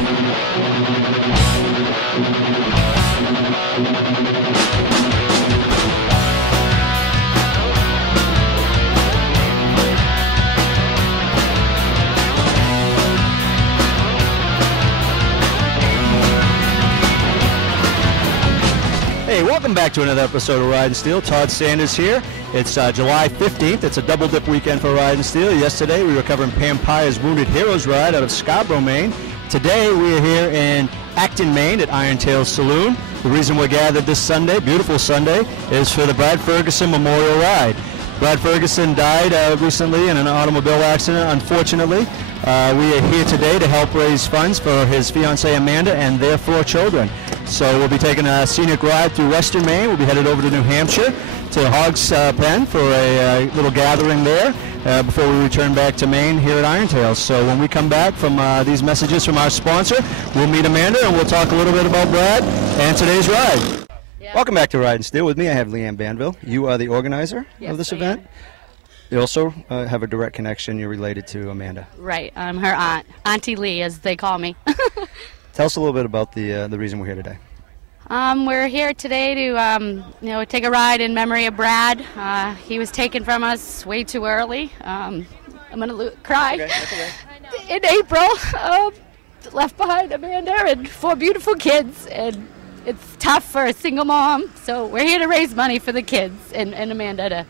Hey, welcome back to another episode of Ride and Steel. Todd Sanders here. It's July 15th. It's a double dip weekend for Ride and Steel. Yesterday we were covering Pam Pyre's Wounded Heroes Ride out of Scarborough, Maine. Today we are here in Acton, Maine at Iron Tail Saloon. The reason we're gathered this Sunday, beautiful Sunday, is for the Brad Ferguson Memorial Ride. Brad Ferguson died recently in an automobile accident, unfortunately. We are here today to help raise funds for his fiancée Amanda and their 4 children. So we'll be taking a scenic ride through western Maine. We'll be headed over to New Hampshire to Hog's Pen for a little gathering there before we return back to Maine here at Iron Tail. So when we come back from these messages from our sponsor, we'll meet Amanda and we'll talk a little bit about Brad and today's ride. Yeah. Welcome back to Ride and Steel. With me I have Leanne Banville. You are the organizer of this event. You also have a direct connection. You're related to Amanda. Right. I'm her aunt. Auntie Lee, as they call me. Tell us a little bit about the reason we're here today. We're here today to take a ride in memory of Brad. He was taken from us way too early. I'm gonna cry. Okay, that's okay. In April, left behind Amanda and 4 beautiful kids, and it's tough for a single mom. So we're here to raise money for the kids and Amanda to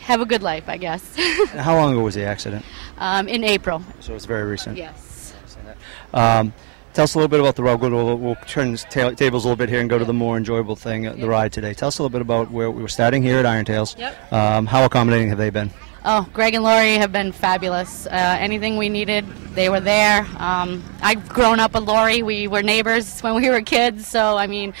have a good life, I guess. And how long ago was the accident? In April. So it's very recent. Yes. Tell us a little bit about the ride. We'll turn the tables a little bit here and go to the more enjoyable thing, the ride today. Tell us a little bit about where we were starting here at Iron Tails. Yep. How accommodating have they been? Oh, Greg and Lori have been fabulous. Anything we needed, they were there. I've grown up with Lori. We were neighbors when we were kids, so I mean,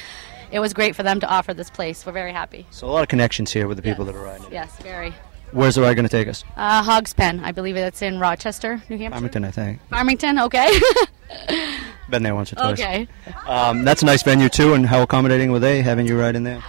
it was great for them to offer this place. We're very happy. So a lot of connections here with the people that are riding. Yes, very. Where's the ride going to take us? Hog's Pen. I believe it's in Rochester, New Hampshire. Farmington, I think. Farmington, okay. Been there once or twice. Okay. That's a nice venue, too, and how accommodating were they having you ride in there?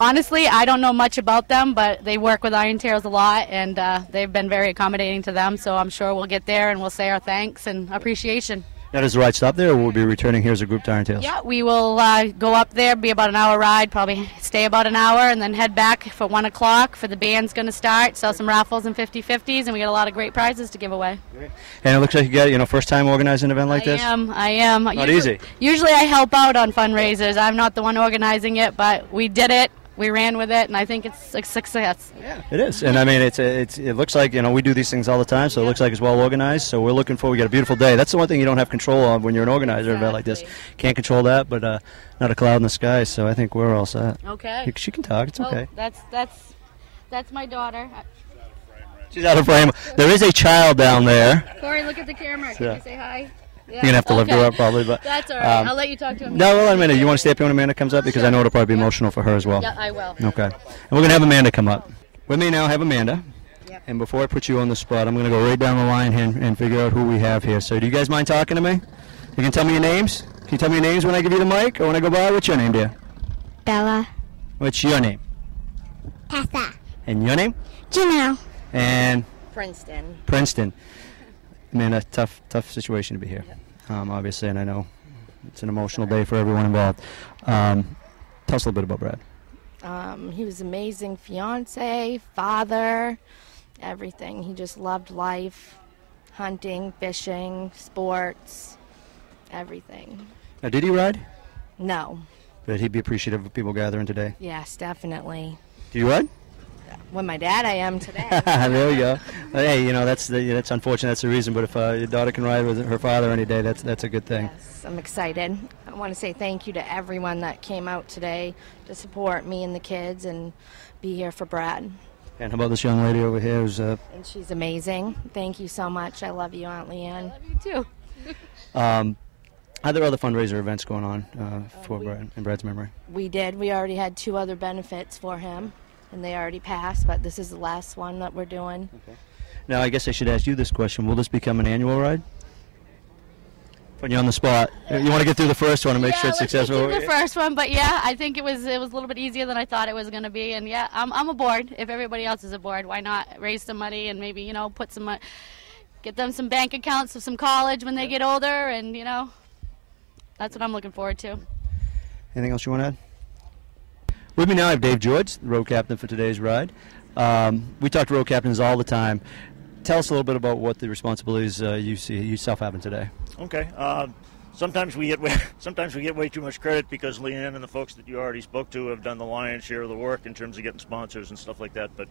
Honestly, I don't know much about them, but they work with Iron Tails a lot, and they've been very accommodating to them, so I'm sure we'll get there and we'll say our thanks and appreciation. Now, does the ride stop there, or will we be returning here as a group to Iron Tails? Yeah, we will go up there, be about an hour ride, probably stay about an hour, and then head back for 1 o'clock for the band's going to start, sell some raffles and 50/50s, and we got a lot of great prizes to give away. Great. And it looks like you got, first time organizing an event like this? I am. Not easy. Usually I help out on fundraisers. I'm not the one organizing it, but we did it. We ran with it, and I think it's a success. Yeah, it is. And I mean, it looks like, we do these things all the time, so it looks like it's well organized. So we're looking we got a beautiful day. That's the one thing you don't have control of when you're an organizer of an event like this. Can't control that, but not a cloud in the sky, so I think we're all set. Okay. She can talk. It's okay. That's my daughter. She's out of frame. There is a child down there. Corey, look at the camera. Can you say hi? Yeah. You're going to have to lift her up probably. But that's all right. I'll let you talk to him. No, well, a minute. You want to stay up here when Amanda comes up? Because I know it'll probably be emotional for her as well. Yeah, I will. Okay. And we're going to have Amanda come up. With me now I have Amanda. Yep. And before I put you on the spot, I'm going to go right down the line here and figure out who we have here. So do you guys mind talking to me? You can tell me your names? Can you tell me your names when I give you the mic or when I go by? What's your name, dear? Bella. What's your name? Tessa. And your name? Janelle. And? Princeton. Amanda, tough situation to be here. Yep. Obviously, and I know it's an emotional day for everyone involved. Tell us a little bit about Brad. He was amazing fiance, father, everything. He just loved life, hunting, fishing, sports, everything. Now, did he ride? No. But he'd be appreciative of people gathering today? Yes, definitely. Do you ride? With my dad, I am today. There we go. Hey, that's unfortunate. That's the reason. But if your daughter can ride with her father any day, that's a good thing. Yes, I'm excited. I want to say thank you to everyone that came out today to support me and the kids and be here for Brad. And how about this young lady over here? And she's amazing. Thank you so much. I love you, Aunt Leanne. I love you too. Are there other fundraiser events going on for Brad in Brad's memory? We did. We already had 2 other benefits for him. And they already passed, but this is the last one that we're doing. Okay. Now, I guess I should ask you this question. Will this become an annual ride? Putting you on the spot. You want to get through the first one and make sure it's successful? Yeah, let's get through the first one, but yeah, I think it was a little bit easier than I thought it was going to be. And yeah, I'm aboard. If everybody else is aboard, why not raise some money and maybe, put some get them some bank accounts of some college when they get older, and you know, that's what I'm looking forward to. Anything else you want to add? With me now I have Dave George, the road captain for today's ride. We talk to road captains all the time. Tell us a little bit about what the responsibilities you see yourself having today. Okay. Sometimes we get way too much credit because Leanne and the folks that you already spoke to have done the lion's share of the work in terms of getting sponsors and stuff like that. But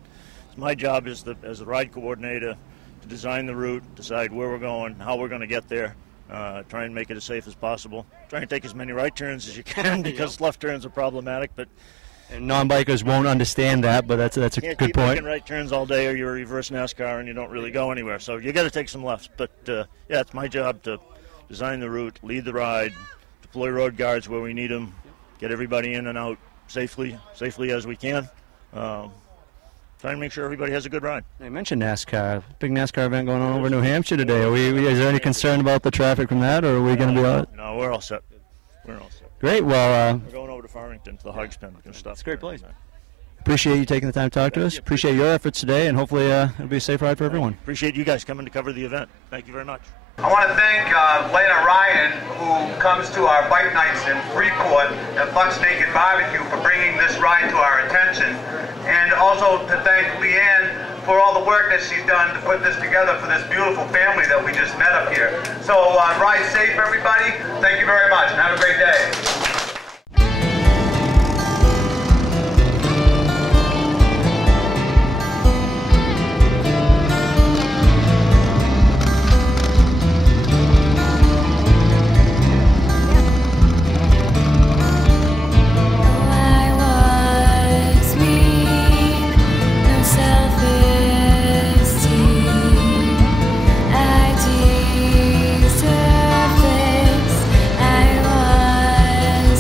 it's my job as the ride coordinator to design the route, decide where we're going, how we're going to get there, try and make it as safe as possible. Try and take as many right turns as you can because left turns are problematic. But and non-bikers won't understand that, but that's a good keep point. Making right turns all day, or you're a reverse NASCAR and you don't really go anywhere. So you got to take some lefts. But yeah, it's my job to design the route, lead the ride, deploy road guards where we need them, get everybody in and out safely as we can. Try and make sure everybody has a good ride. You mentioned NASCAR. Big NASCAR event going on over New Hampshire today. Is there any concern about the traffic from that, or are we going to be all right? No, we're all set. We're all set. Great. Well, we're going over to Farmington to the Hogs Pen and stuff. It's a great place. Appreciate you taking the time to talk to us. Appreciate your efforts today, and hopefully it'll be a safe ride for everyone. Appreciate you guys coming to cover the event. Thank you very much. I want to thank Lena Ryan, who comes to our bike nights in Freeport at Buck's Naked Barbecue, for bringing this ride to our attention. And also to thank Leanne for all the work that she's done to put this together for this beautiful family that we just met up here. So ride safe, everybody. Thank you very much, and have a great day. I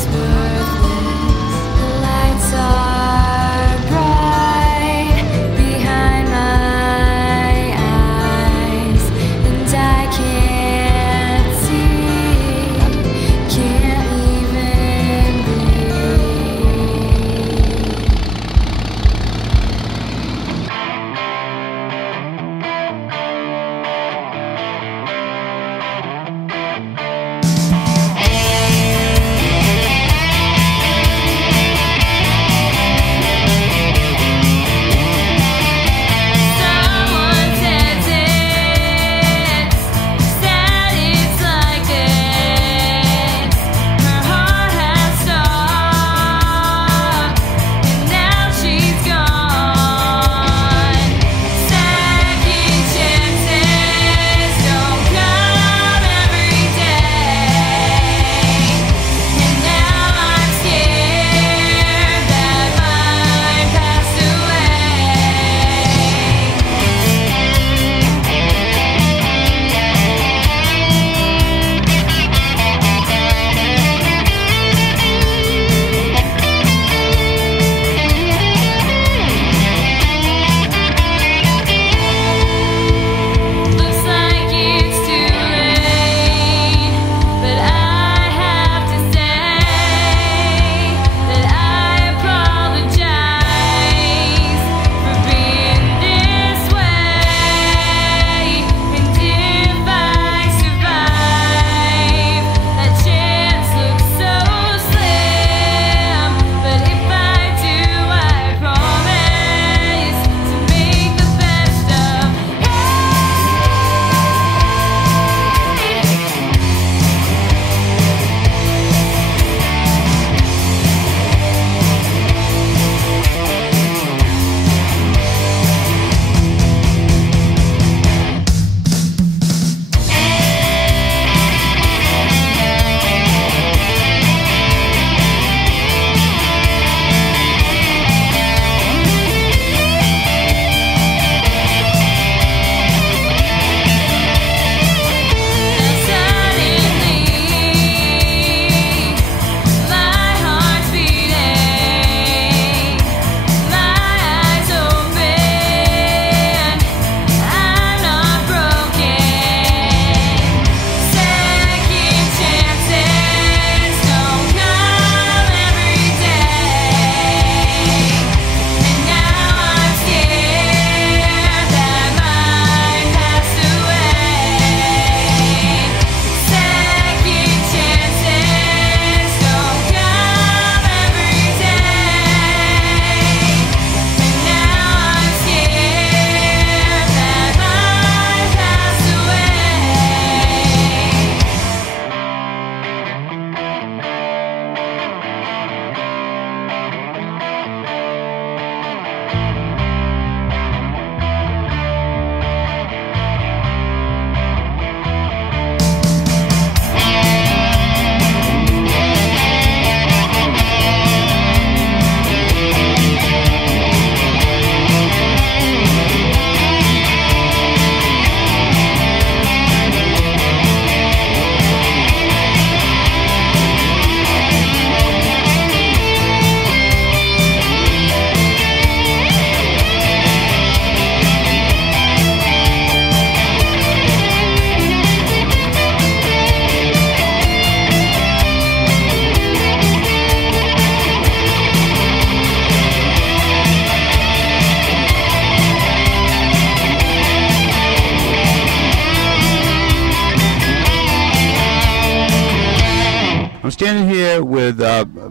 I'm standing here with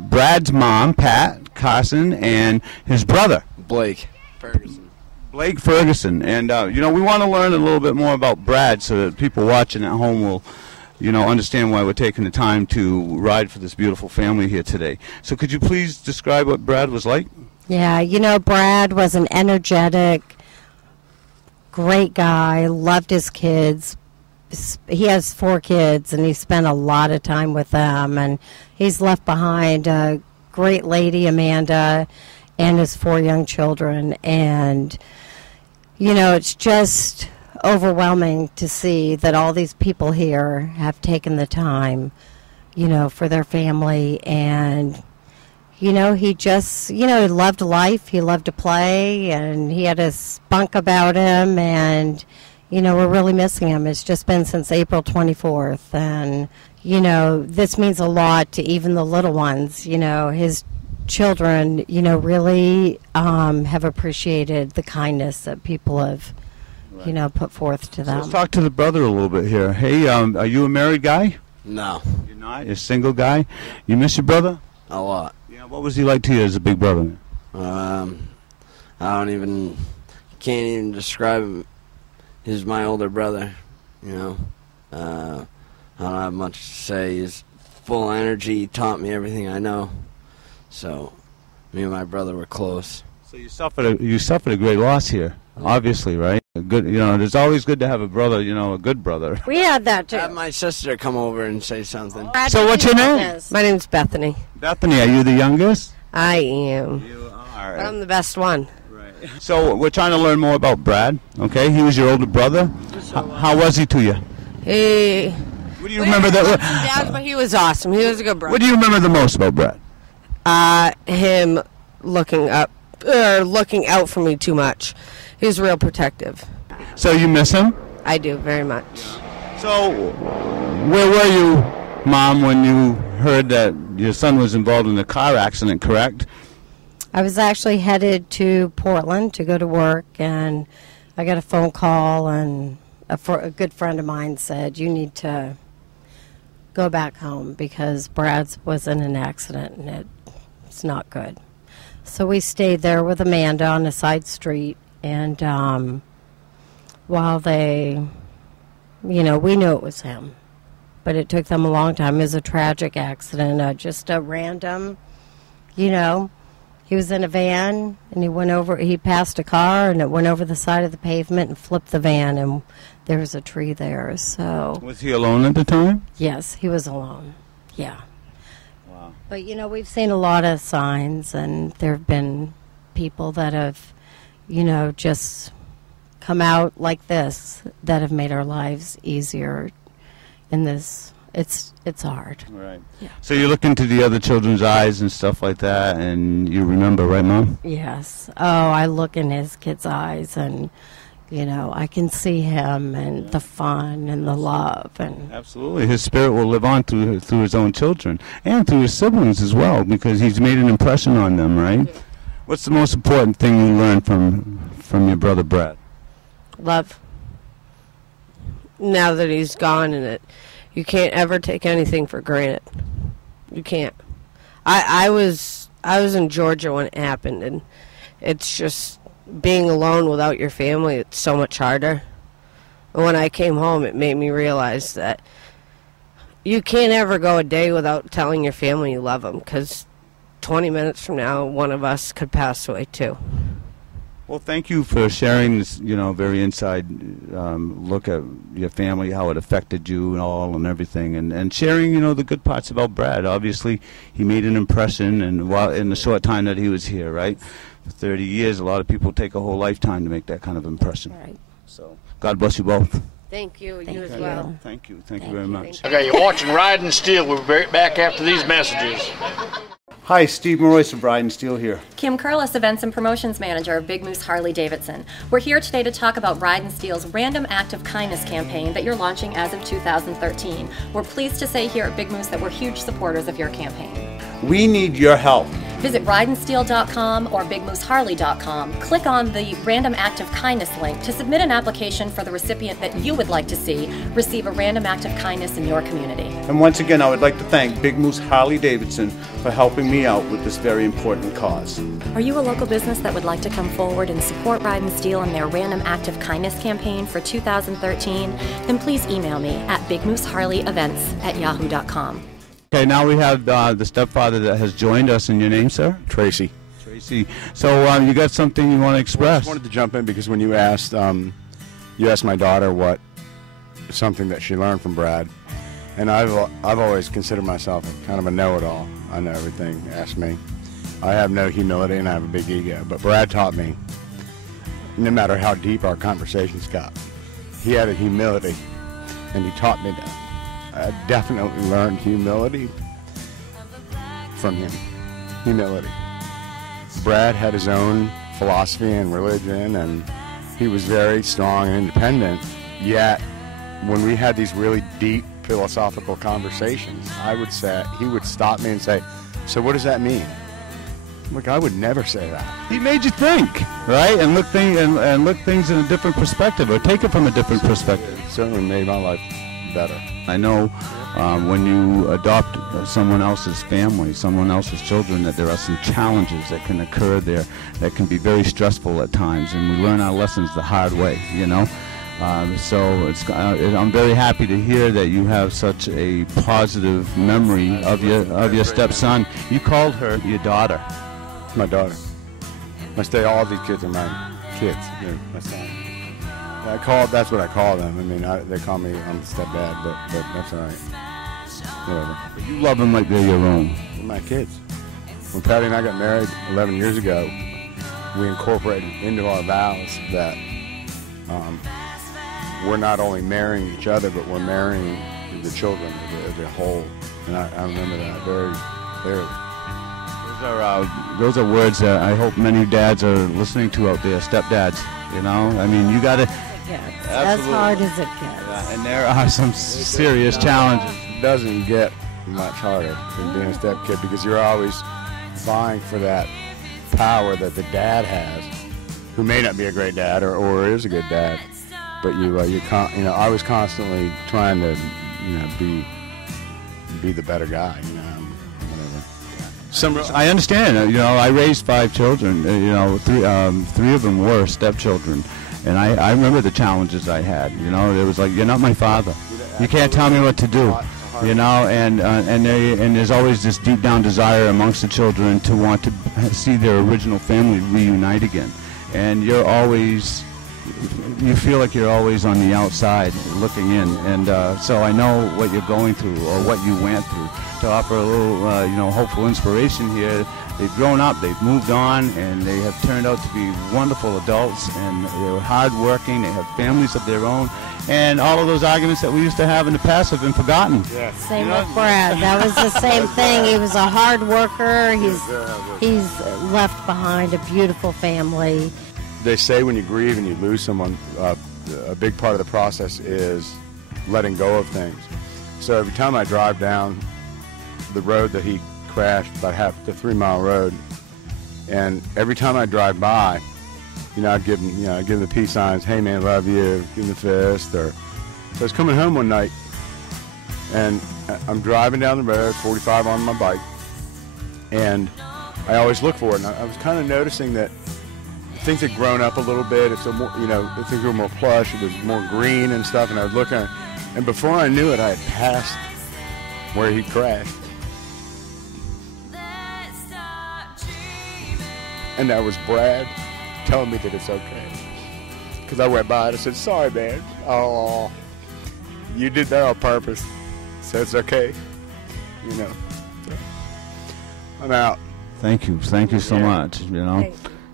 Brad's mom, Pat Carson, and his brother, Blake Ferguson. Blake Ferguson. And, you know, we want to learn a little bit more about Brad so that people watching at home will, you know, understand why we're taking the time to ride for this beautiful family here today. So could you please describe what Brad was like? Yeah, you know, Brad was an energetic, great guy, loved his kids. He has 4 kids, and he spent a lot of time with them. And he's left behind a great lady, Amanda, and his 4 young children. And, you know, it's just overwhelming to see that all these people here have taken the time, you know, for their family. And, you know, he just, you know, he loved life. He loved to play, and he had a spunk about him. And, you know, we're really missing him. It's just been since April 24th. And, you know, this means a lot to even the little ones. You know, his children, you know, really have appreciated the kindness that people have, you know, put forth to them. So let's talk to the brother a little bit here. Hey, are you a married guy? No. You're not? You're a single guy? You miss your brother? A lot. Yeah. What was he like to you as a big brother? I can't even describe him. He's my older brother, you know. I don't have much to say. He's full of energy. He taught me everything I know. So, me and my brother were close. So you suffered a great loss here, obviously, right? Good, you know. It's always good to have a brother, you know, a good brother. We had that too. I had my sister come over and say something. So what's your name? My name's Bethany. Bethany, are you the youngest? I am. You are. But I'm the best one. So we're trying to learn more about Brad, okay? He was your older brother. How was he to you? What do you remember Dad, but he was awesome. He was a good brother. What do you remember the most about Brad? Him looking out for me too much. He was real protective. So you miss him? I do, very much. So where were you, Mom, when you heard that your son was involved in a car accident, correct? I was actually headed to Portland to go to work, and I got a phone call, and a good friend of mine said, you need to go back home because Brad's was in an accident, and it's not good. So we stayed there with Amanda on a side street, and while they, you know, we knew it was him, but it took them a long time. It was a tragic accident, just a random, you know. He was in a van, and he passed a car, and it went over the side of the pavement and flipped the van, and there was a tree there, so. Was he alone at the time? Yes, he was alone, yeah. Wow. But, you know, we've seen a lot of signs, and there have been people that have, you know, just come out like this that have made our lives easier in this. It's hard. Right. Yeah. So you look into the other children's eyes and stuff like that, and you remember, right, Mom? Yes. Oh, I look in his kids' eyes, and, you know, I can see him and the fun and the love. And Absolutely. His spirit will live on through his own children and through his siblings as well, because he's made an impression on them, right? Yeah. What's the most important thing you learned from your brother Brad? Love. Now that he's gone, and you can't ever take anything for granted. You can't. I was in Georgia when it happened, and it's just being alone without your family. It's so much harder. And when I came home, it made me realize that you can't ever go a day without telling your family you love them, because 20 minutes from now, one of us could pass away too. Well, thank you for sharing this, you know, very inside look at your family, how it affected you and all and everything, and sharing, you know, the good parts about Brad. Obviously, he made an impression, and while in the short time that he was here, right, for 30 years, a lot of people take a whole lifetime to make that kind of impression. Right. So, God bless you both. Thank you. Thank you as you. well. Thank you. Thank you very much. Okay, you're watching Ridin' Steel. We'll be right back after these messages. Hi, Steve Morris from Ridin' Steel here. Kim Curlis, Events and Promotions Manager of Big Moose Harley-Davidson. We're here today to talk about Ridin' Steel's Random Act of Kindness campaign that you're launching as of 2013. We're pleased to say here at Big Moose that we're huge supporters of your campaign. We need your help. Visit RIDE-S5E16 or BigMooseHarley.com. Click on the Random Act of Kindness link to submit an application for the recipient that you would like to see receive a random act of kindness in your community. And once again, I would like to thank Big Moose Harley Davidson for helping me out with this very important cause. Are you a local business that would like to come forward and support Ride and Steel in their Random Act of Kindness campaign for 2013? Then please email me at bigmooseharleyevents@yahoo.com. Okay, now we have the stepfather that has joined us. And your name, sir? Tracy. Tracy. So you got something you want to express? Well, I just wanted to jump in because when you asked my daughter what something that she learned from Brad, and I've always considered myself kind of a know-it-all. I know everything. Ask me. I have no humility and I have a big ego. But Brad taught me, no matter how deep our conversations got, he had a humility, and he taught me that. I definitely learned humility from him. Humility. Brad had his own philosophy and religion, and he was very strong and independent. Yet, when we had these really deep philosophical conversations, he would stop me and say, "So what does that mean?" Look, I would never say that. He made you think, right? And look things in a different perspective, or take it from a different perspective. It certainly made my life better. I know when you adopt someone else's family, someone else's children, that there are some challenges that can occur there that can be very stressful at times, and we learn our lessons the hard way, you know. So I'm very happy to hear that you have such a positive memory of your stepson. You called her your daughter. My daughter. All these kids are my kids. They're my son. That's what I call them. I mean, they call me I'm the stepdad, but that's all right. Whatever. You love them like they're your own. They're my kids. When Patty and I got married 11 years ago, we incorporated into our vows that we're not only marrying each other, but we're marrying the children as a whole. And I remember that very clearly. Those are words that I hope many dads are listening to out there, stepdads. You know, I mean, you got to. As hard as it gets. Yeah, and there are some serious challenges. It doesn't get much harder than being a stepkid because you're always vying for that power that the dad has, who may not be a great dad or is a good dad, but I was constantly trying to, be the better guy, whatever. I understand. I raised 5 children. Three of them were stepchildren. And I remember the challenges I had. It was like, you're not my father. You can't tell me what to do. And there's always this deep down desire amongst the children to want to see their original family reunite again. And you feel like you're always on the outside looking in. And so I know what you're going through or what you went through. To offer a little, hopeful inspiration here. They've grown up, they've moved on, and they have turned out to be wonderful adults, and they're hardworking, they have families of their own, and all of those arguments that we used to have in the past have been forgotten. Yes. Same with Brad. That was the same thing. He was a hard worker. He's left behind a beautiful family. They say when you grieve and you lose someone, a big part of the process is letting go of things. So every time I drive down the road that he crashed, about half the 3-mile road, and every time I drive by, I'd give him, the peace signs, hey man, love you, give him the fist. So I was coming home one night, and I'm driving down the road, 45 on my bike, and I always look for it, and I was kind of noticing that things had grown up a little bit. It's more, things were more plush, it was more green and stuff, and I was looking, and before I knew it, I had passed where he crashed. And that was Brad telling me that it's okay. Because I went by and I said, sorry, man. Oh, you did that on purpose. So it's okay. So I'm out. Thank you. Thank you so much.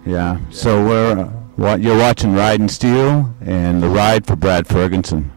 Yeah. So you're watching Ride and Steel and the ride for Brad Ferguson.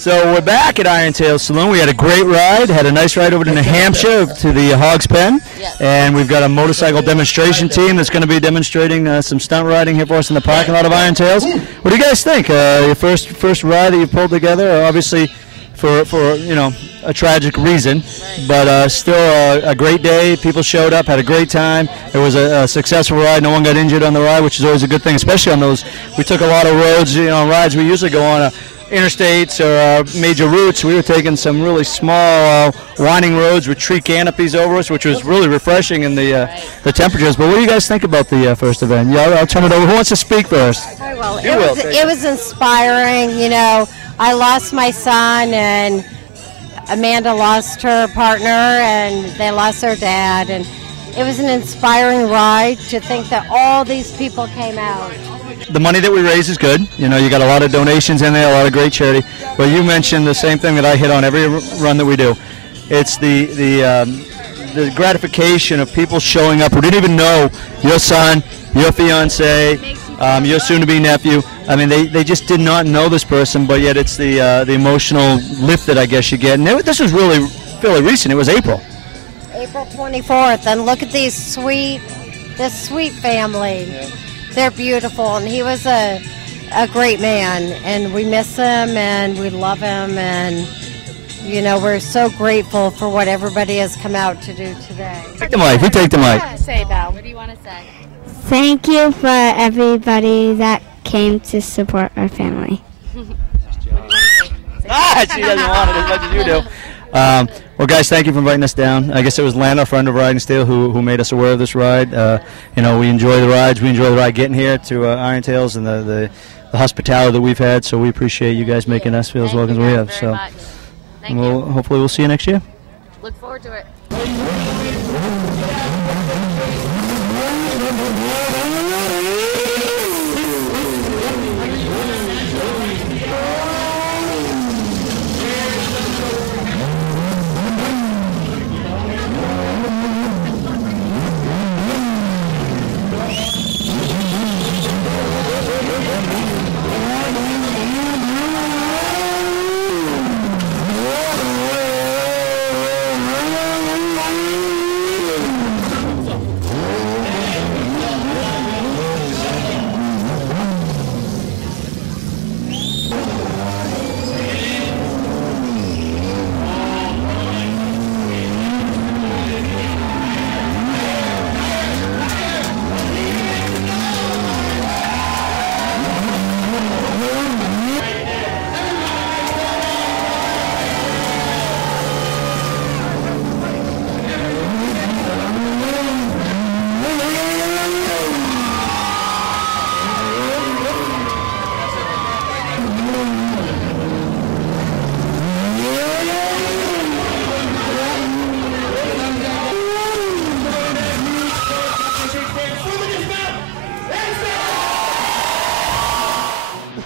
So we're back at Iron Tail Saloon. We had a great ride. Had a nice ride over to New Hampshire to the Hog's Pen. And we've got a motorcycle demonstration team that's going to be demonstrating some stunt riding here for us in the parking lot of Iron Tails. What do you guys think? Your first ride that you pulled together, obviously for a tragic reason, but still a great day. People showed up, had a great time. It was a successful ride. No one got injured on the ride, which is always a good thing, especially on those. We took a lot of roads, rides we usually go on interstates or major routes. We were taking some really small winding roads with tree canopies over us, which was really refreshing in the temperatures. But what do you guys think about the first event? Yeah, I'll turn it over. Who wants to speak first? I will. It was inspiring. I lost my son, and Amanda lost her partner, and they lost their dad, and it was an inspiring ride to think that all these people came out. The money that we raise is good. You got a lot of donations in there, a lot of great charity. But you mentioned the same thing that I hit on every run that we do. It's the gratification of people showing up who didn't even know your son, your fiance, your soon-to-be nephew. I mean, they just did not know this person, but yet it's the emotional lift that I guess you get. And this was really fairly recent. It was April 24th, and look at this sweet family. Yeah. They're beautiful, and he was a great man, and we miss him, and we love him, and we're so grateful for what everybody has come out to do today. Take the mic. You take the mic. Say, Belle. What do you want to say? Thank you for everybody that came to support our family. She doesn't want it as much as you do. Well, guys, thank you for inviting us down. I guess it was Len, our friend of Riding Steel, who made us aware of this ride. We enjoy the rides. We enjoy the ride getting here to Iron Tails and the hospitality that we've had. So we appreciate you guys making us feel as welcome as we have. So hopefully we'll see you next year. Look forward to it.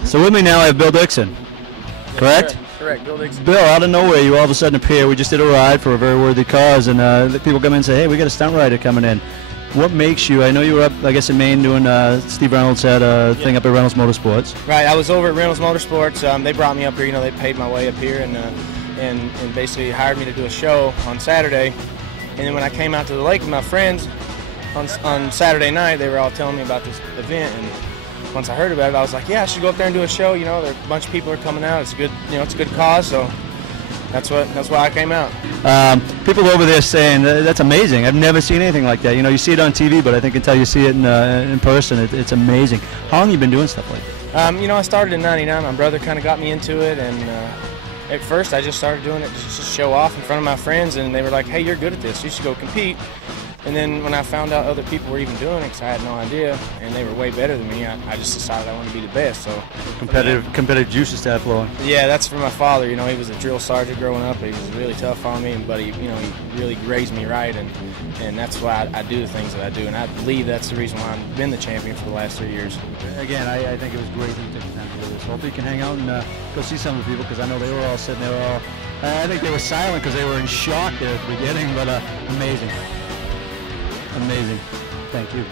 So with me now I have Bill Dixon, correct? Correct, Bill Dixon. Bill, out of nowhere, you all of a sudden appear. We just did a ride for a very worthy cause, and the people come in and say, hey, we got a stunt rider coming in. What makes you, I know you were up, I guess, in Maine doing, Steve Reynolds had a thing up at Reynolds Motorsports. Right, I was over at Reynolds Motorsports. They brought me up here, they paid my way up here and basically hired me to do a show on Saturday. And then when I came out to the lake with my friends on Saturday night, they were all telling me about this event, and once I heard about it, I was like, yeah, I should go up there and do a show. There a bunch of people are coming out. It's a good, it's a good cause, so that's why I came out. People over there saying that's amazing. I've never seen anything like that. You see it on TV, but I think until you see it in person, it's amazing. How long have you been doing stuff like that? I started in '99. My brother kind of got me into it, and at first I just started doing it just to show off in front of my friends, and they were like, hey, you're good at this. You should go compete. And then when I found out other people were even doing it, because I had no idea, and they were way better than me, I just decided I wanted to be the best. So competitive juices to have flowing. Yeah, that's from my father. He was a drill sergeant growing up. He was really tough on me, but he really raised me right, and that's why I do the things that I do. And I believe that's the reason why I've been the champion for the last 3 years. Again, I think it was great that you took the time to do this. Hopefully you can hang out and go see some of the people, because I know they were all sitting there I think they were silent because they were in shock there at the beginning, but amazing. Amazing. Thank you.